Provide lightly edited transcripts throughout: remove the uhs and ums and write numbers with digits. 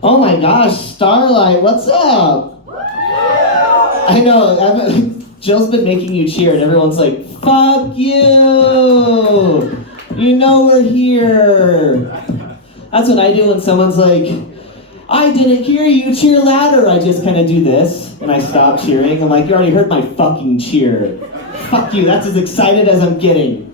Oh my gosh, Starlight, what's up? I know, Jill's been making you cheer and everyone's like, fuck you! You know we're here! That's what I do when someone's like, I didn't hear you, cheer louder! I just kind of do this, and I stop cheering. I'm like, you already heard my fucking cheer. Fuck you, that's as excited as I'm getting.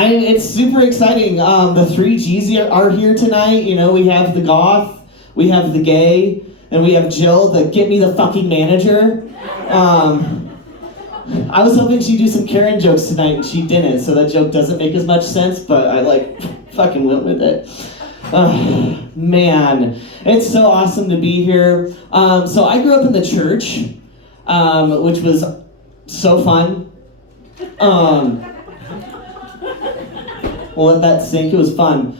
It's super exciting. The three G's are here tonight. You know, we have the goth, we have the gay, and we have Jill, the get me the fucking manager. I was hoping she'd do some Karen jokes tonight, and she didn't, so that joke doesn't make as much sense, but I fucking went with it. Man, it's so awesome to be here. So I grew up in the church, which was so fun. We'll let that sink, it was fun.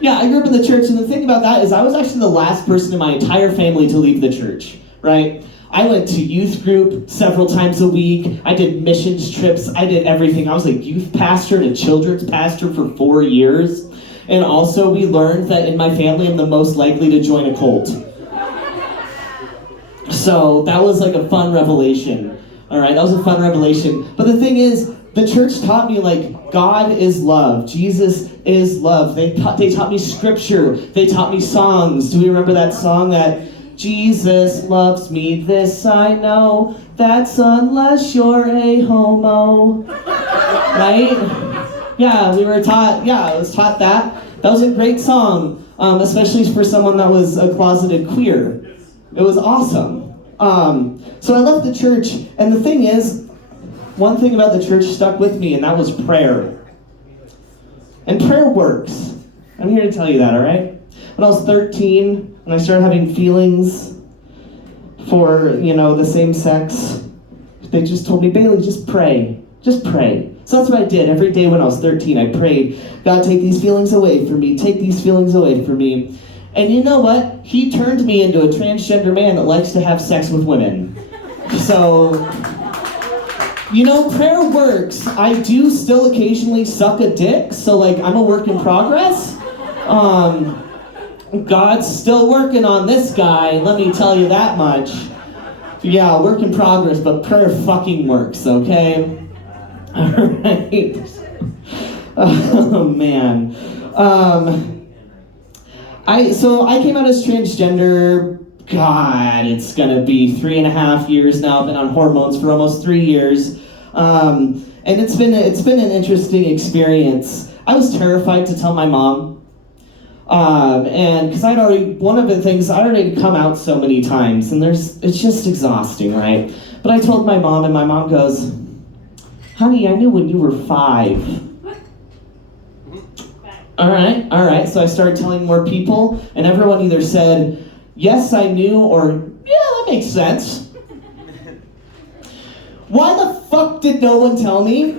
Yeah, I grew up in the church, and the thing about that is I was actually the last person in my entire family to leave the church, right? I went to youth group several times a week. I did missions trips. I did everything. I was a youth pastor and a children's pastor for 4 years. And also we learned that in my family I'm the most likely to join a cult. So that was like a fun revelation. All right, that was a fun revelation. But the thing is, the church taught me God is love. Jesus is love. They taught me scripture. They taught me songs. Do we remember that song that Jesus loves me, this I know, that's unless you're a homo, right? Yeah, we were taught, I was taught that. That was a great song, especially for someone that was a closeted queer. It was awesome. So I left the church, and the thing is, one thing about the church stuck with me, and that was prayer. And prayer works. I'm here to tell you that, all right? When I was 13, when I started having feelings for, the same sex, they just told me, Bailey, just pray. Just pray. So that's what I did. Every day when I was 13, I prayed, God, take these feelings away from me. Take these feelings away from me. And you know what? He turned me into a transgender man that likes to have sex with women. So, prayer works. I do still occasionally suck a dick, so I'm a work in progress. God's still working on this guy, let me tell you that much. Yeah, work in progress, but prayer fucking works, okay? Alright. Oh, man. I came out as transgender, God, it's gonna be 3.5 years now. I've been on hormones for almost 3 years. And it's been an interesting experience. I was terrified to tell my mom. And because one of the things, I'd already come out so many times, and it's just exhausting, right? But I told my mom, and my mom goes, honey, I knew when you were 5. All right, so I started telling more people, and everyone either said, yes, I knew, or, yeah, that makes sense. Why the fuck did no one tell me?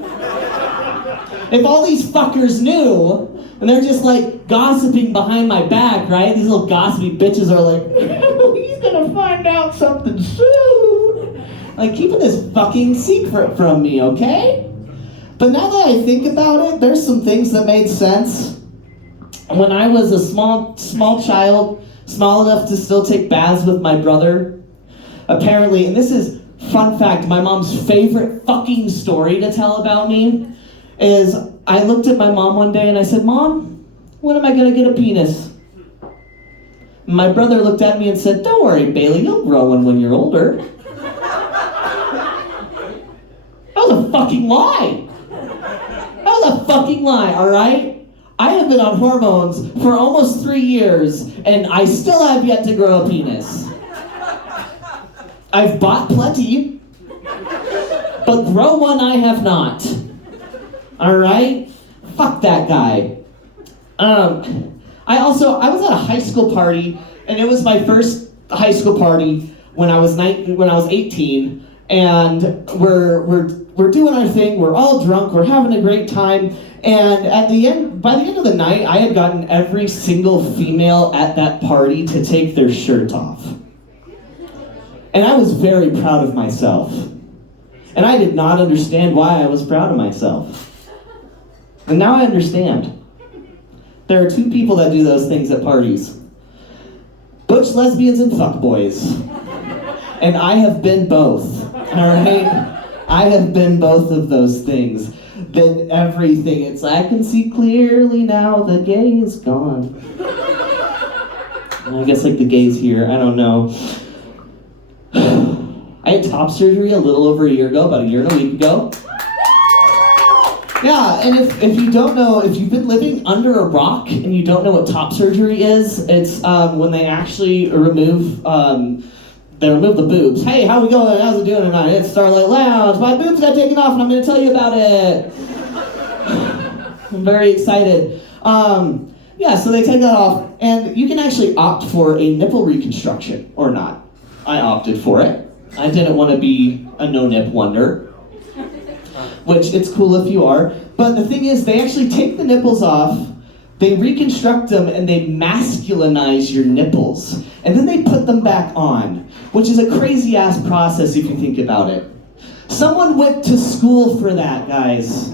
If all these fuckers knew, and they're just gossiping behind my back, right? These little gossipy bitches are like, he's gonna find out something soon. Keeping this fucking secret from me, okay? But now that I think about it, there's some things that made sense. When I was a small child, small enough to still take baths with my brother, apparently, and this is, fun fact, my mom's favorite fucking story to tell about me, is I looked at my mom one day and I said, Mom, when am I going to get a penis? My brother looked at me and said, don't worry, Bailey, you'll grow one when you're older. That was a fucking lie. That was a fucking lie, all right? I have been on hormones for almost 3 years, and I still have yet to grow a penis. I've bought plenty, but grow one I have not. All right? Fuck that guy. I was at a high school party, and it was my first high school party when I was 18, and we're doing our thing. We're all drunk. We're having a great time. And by the end of the night, I had gotten every single female at that party to take their shirt off. And I was very proud of myself. And I did not understand why I was proud of myself. And now I understand. There are two people that do those things at parties. Butch lesbians and fuckboys. And I have been both, alright? I have been both of those things. Been everything. It's like, I can see clearly now the gay is gone. I guess like the gays here, I don't know. I had top surgery a little over a year ago, about a year and a week ago. Yeah, and if you don't know, if you've been living under a rock and you don't know what top surgery is, it's when they actually remove the boobs. Hey, how we going? How's it doing tonight? It's Starlight Lounge. My boobs got taken off and I'm going to tell you about it. I'm very excited. Yeah, so they take that off and you can actually opt for a nipple reconstruction or not. I opted for it. I didn't want to be a no-nip wonder. Which it's cool if you are, but the thing is, they actually take the nipples off, they reconstruct them, and they masculinize your nipples. And then they put them back on, which is a crazy-ass process if you think about it. Someone went to school for that, guys.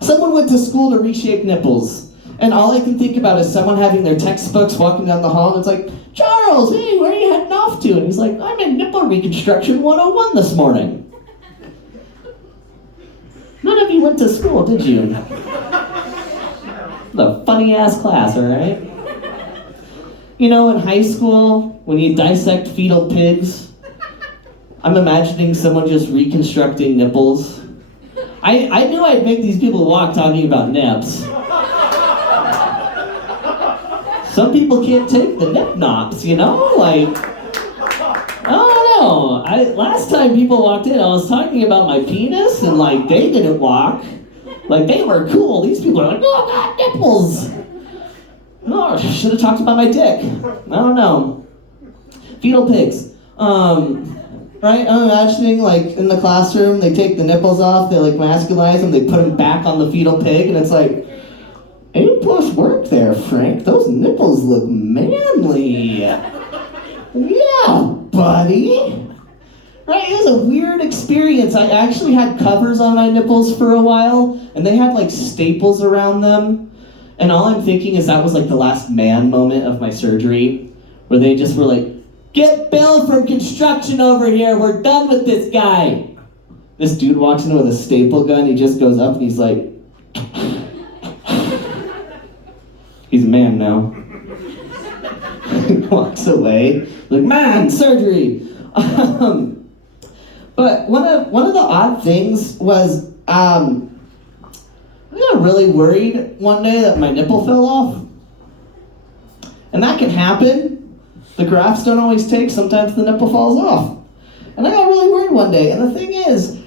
Someone went to school to reshape nipples. And all I can think about is someone having their textbooks walking down the hall, and it's like, Charles, hey, where are you heading off to? And he's like, I'm in Nipple Reconstruction 101 this morning. None of you went to school, did you? The funny-ass class, all right? You know, in high school, when you dissect fetal pigs, I'm imagining someone just reconstructing nipples. I knew I'd make these people walk talking about nips. Some people can't take the nip knops, you know? Like, I don't know. Last time people walked in, I was talking about my penis, and like, they didn't walk. Like, they were cool. These people are like, oh God, nipples. Oh, I should have talked about my dick. I don't know. Fetal pigs. Right? I'm imagining, like, in the classroom, they take the nipples off, they like masculinize them, they put them back on the fetal pig, and it's like, A+ work there, Frank. Those nipples look manly. Yeah, buddy. Right, it was a weird experience. I actually had covers on my nipples for a while, and they had like staples around them. And all I'm thinking is that was like the last man moment of my surgery, where they just were like, get Bill from construction over here, we're done with this guy. This dude walks in with a staple gun, he just goes up and he's like, he's a man now. He walks away, like, man, surgery. But one of the odd things was, I got really worried one day that my nipple fell off. And that can happen. The grafts don't always take, sometimes the nipple falls off. And I got really worried one day, and the thing is,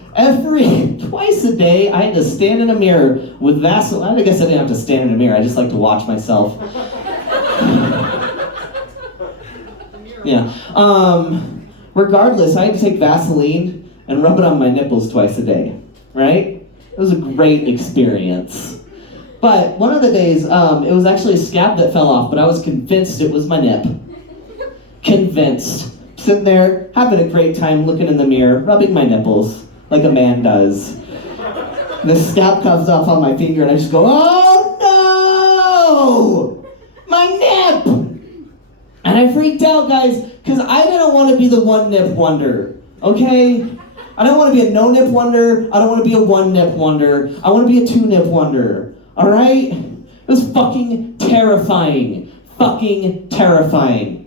twice a day, I had to stand in a mirror with Vaseline. I guess I didn't have to stand in a mirror, I just like to watch myself. Yeah. Regardless, I had to take Vaseline and rub it on my nipples twice a day, right? It was a great experience. But one of the days, it was actually a scab that fell off, but I was convinced it was my nip. Convinced. Sitting there, having a great time, looking in the mirror, rubbing my nipples, like a man does. The scab comes off on my finger, and I just go, oh no! My nip! And I freaked out, guys, because I didn't want to be the one nip wonder, okay? I don't want to be a no nip wonder. I don't want to be a one nip wonder. I want to be a two nip wonder, all right? It was fucking terrifying. Fucking terrifying.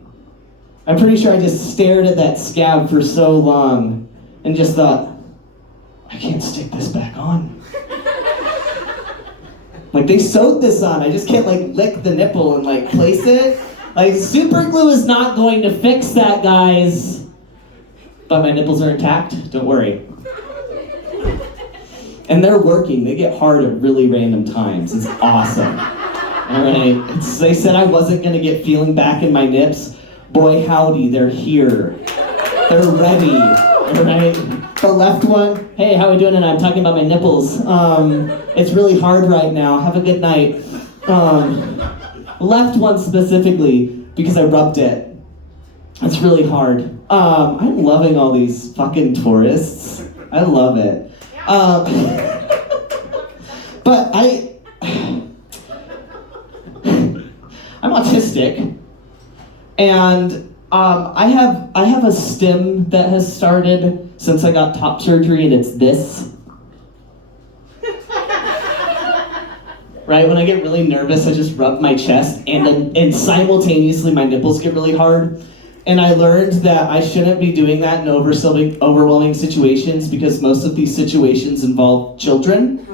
I'm pretty sure I just stared at that scab for so long and just thought, I can't stick this back on. Like, they sewed this on. I just can't, like, lick the nipple and, like, place it. Like, super glue is not going to fix that, guys. But my nipples are intact, don't worry. And they're working. They get hard at really random times. It's awesome. All right. They said I wasn't going to get feeling back in my nips. Boy, howdy, they're here. They're ready. All right. The left one, hey, how are we doing? And I'm talking about my nipples. It's really hard right now. Have a good night. Left one specifically, because I rubbed it. It's really hard. I'm loving all these fucking tourists. I love it. But I'm autistic, and I have a stim that has started since I got top surgery, and it's this. Right, when I get really nervous, I just rub my chest, and simultaneously my nipples get really hard. And I learned that I shouldn't be doing that in overwhelming situations, because most of these situations involve children.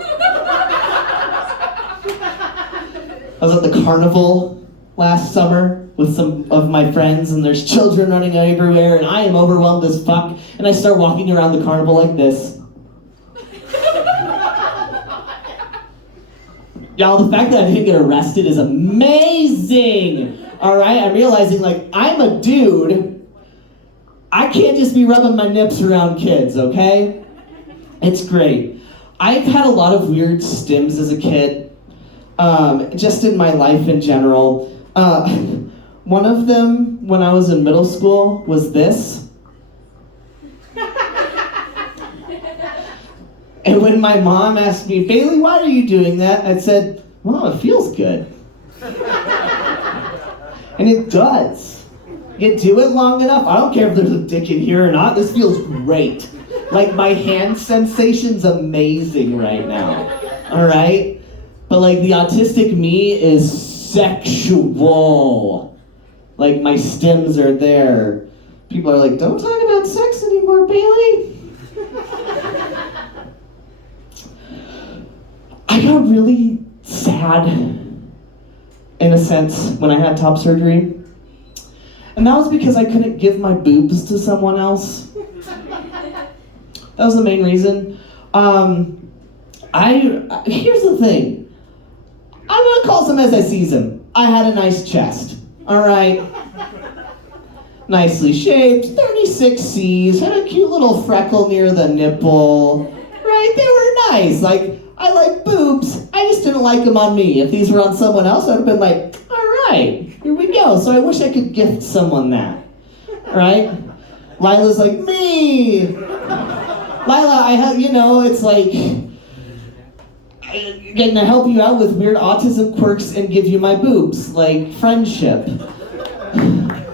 I was at the carnival last summer with some of my friends, and there's children running everywhere, and I am overwhelmed as fuck, and I start walking around the carnival like this. Y'all, the fact that I didn't get arrested is amazing! Alright, I'm realizing, like, I'm a dude. I can't just be rubbing my nips around kids, okay? It's great. I've had a lot of weird stims as a kid, just in my life in general. One of them, when I was in middle school, was this. And when my mom asked me, Bailey, why are you doing that? I said, well, it feels good. And it does. You do it long enough, I don't care if there's a dick in here or not, this feels great. Like, my hand sensation's amazing right now, all right? But like, the autistic me is sexual. Like, my stims are there. People are like, don't talk about sex anymore, Bailey. I got really sad, in a sense, when I had top surgery. And that was because I couldn't give my boobs to someone else. That was the main reason. Here's the thing. I'm gonna call them as I sees them. I had a nice chest, all right? Nicely shaped, 36 C's, had a cute little freckle near the nipple, right? They were nice, like, I like boobs, I just didn't like them on me. If these were on someone else, I'd have been like, all right, here we go. So I wish I could gift someone that, right? Lila's like, me! Lila, I have, it's like, I'm gonna help you out with weird autism quirks and give you my boobs, like friendship.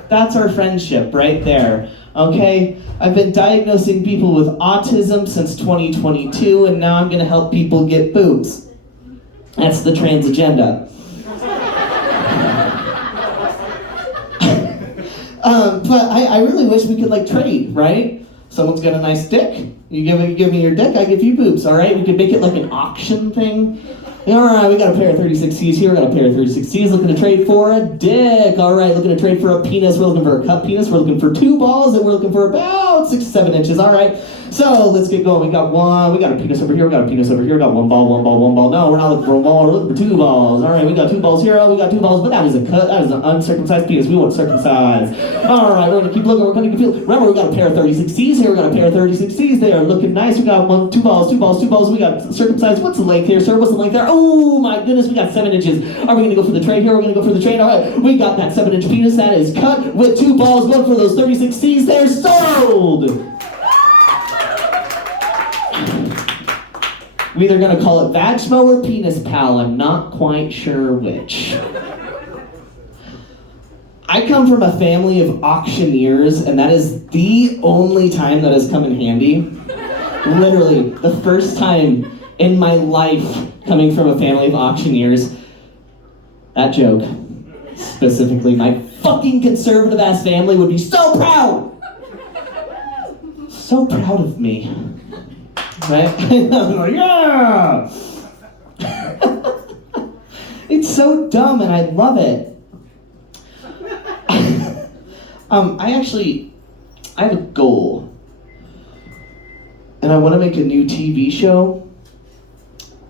That's our friendship right there, okay? I've been diagnosing people with autism since 2022, and now I'm gonna help people get boobs. That's the trans agenda. But I really wish we could, like, trade, right? Someone's got a nice dick. You give me your dick, I give you boobs, all right? We could make it like an auction thing. All right, we got a pair of 36Cs here, we got a pair of 36Cs looking to trade for a dick. All right, looking to trade for a penis, we're looking for a cup penis, we're looking for 2 balls, and we're looking for about 6 to 7 inches, all right? So let's get going. We got a penis over here, we got a penis over here, we got 1 ball, 1 ball, 1 ball. No, we're not looking for 1 ball, we're looking for 2 balls. All right, we got 2 balls here, we got 2 balls, but that is an uncircumcised penis. We want circumcised. All right, we're gonna keep looking, we're gonna keep feeling. Remember, we got a pair of 36Cs here, we got a pair of 36Cs there, looking nice. We got 2 balls, 2 balls, 2 balls. We got circumcised. What's the length here, sir? What's the length there? Oh my goodness, we got 7 inches. Are we gonna go for the trade here? We're gonna go for the trade. All right, we got that 7-inch penis that is cut with 2 balls. Going for those 36Cs there. Sold. We're either gonna call it Vagmo or Penis Pal. I'm not quite sure which. I come from a family of auctioneers, and that is the only time that has come in handy. Literally, the first time in my life coming from a family of auctioneers. That joke, specifically, my fucking conservative-ass family would be so proud! So proud of me. Right? I'm like, yeah! It's so dumb, and I love it. I have a goal. And I want to make a new TV show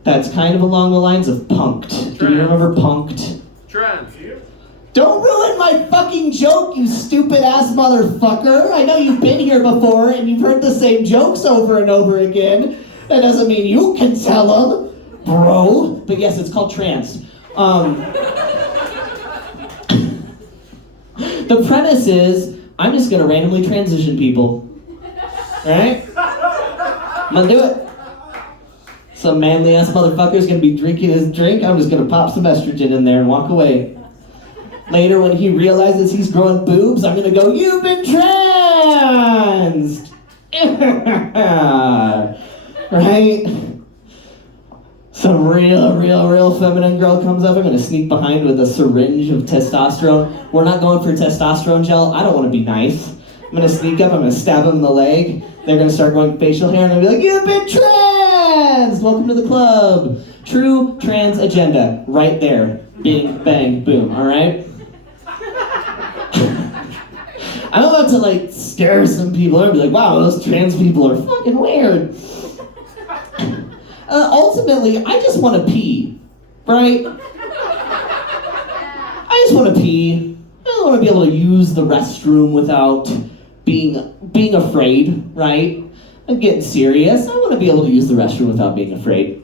that's kind of along the lines of Punk'd. Do you remember Punk'd? Trans. Don't ruin my fucking joke, you stupid ass motherfucker. I know you've been here before and you've heard the same jokes over and over again. That doesn't mean you can tell them, bro. But yes, it's called Trans. The premise is, I'm just gonna randomly transition people. Alright? I'm gonna do it. Some manly ass motherfucker's gonna be drinking his drink. I'm just gonna pop some estrogen in there and walk away. Later, when he realizes he's growing boobs, I'm gonna go, "You've been trans!" Right? Some real feminine girl comes up, I'm gonna sneak behind with a syringe of testosterone. We're not going for testosterone gel. I don't wanna be nice. I'm gonna sneak up, I'm gonna stab them in the leg. They're gonna start going facial hair, and I'll be like, "You've been trans! Welcome to the club." True trans agenda, right there. Bing, bang, boom, all right? I'm about to scare some people and be like, "Wow, those trans people are fucking weird." Ultimately, I just want to pee, right? I just want to pee. I just want to be able to use the restroom without being afraid, right? I'm getting serious. I want to be able to use the restroom without being afraid.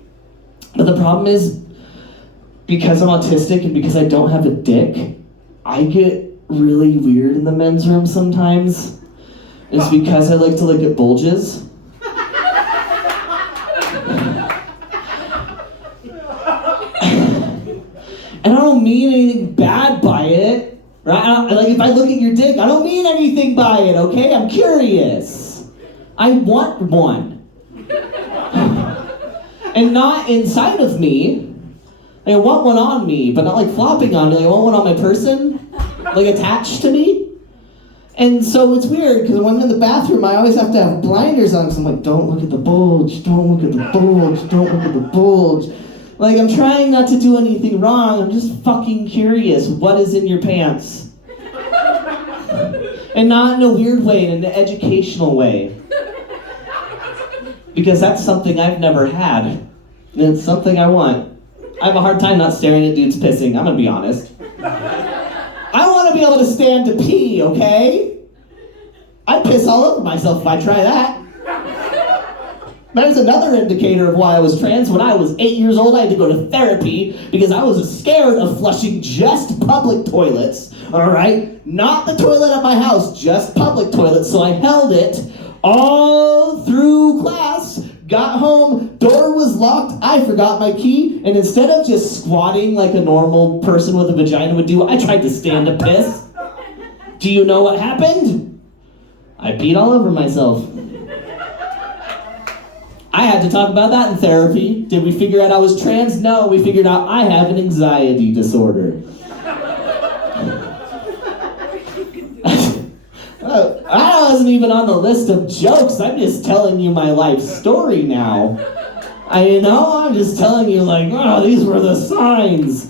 But the problem is, because I'm autistic and because I don't have a dick, I get really weird in the men's room sometimes. It's because I like to look at bulges. And I don't mean anything bad by it, right? If I look at your dick, I don't mean anything by it, okay? I'm curious. I want one. And not inside of me. I want one on me, but not flopping on me. I want one on my person, attached to me. And so it's weird, because when I'm in the bathroom, I always have to have blinders on, because I'm like, "Don't look at the bulge, don't look at the bulge, don't look at the bulge." I'm trying not to do anything wrong, I'm just fucking curious. What is in your pants? And not in a weird way, in an educational way. Because that's something I've never had. And it's something I want. I have a hard time not staring at dudes pissing, I'm gonna be honest. I want to be able to stand to pee, okay? I'd piss all over myself if I try that. There's another indicator of why I was trans. When I was 8 years old, I had to go to therapy because I was scared of flushing just public toilets, all right? Not the toilet at my house, just public toilets. So I held it all through class, got home, door was locked, I forgot my key, and instead of just squatting like a normal person with a vagina would do, I tried to stand to piss. Do you know what happened? I peed all over myself. I had to talk about that in therapy. Did we figure out I was trans? No, we figured out I have an anxiety disorder. I wasn't even on the list of jokes. I'm just telling you my life story now. I'm just telling you these were the signs.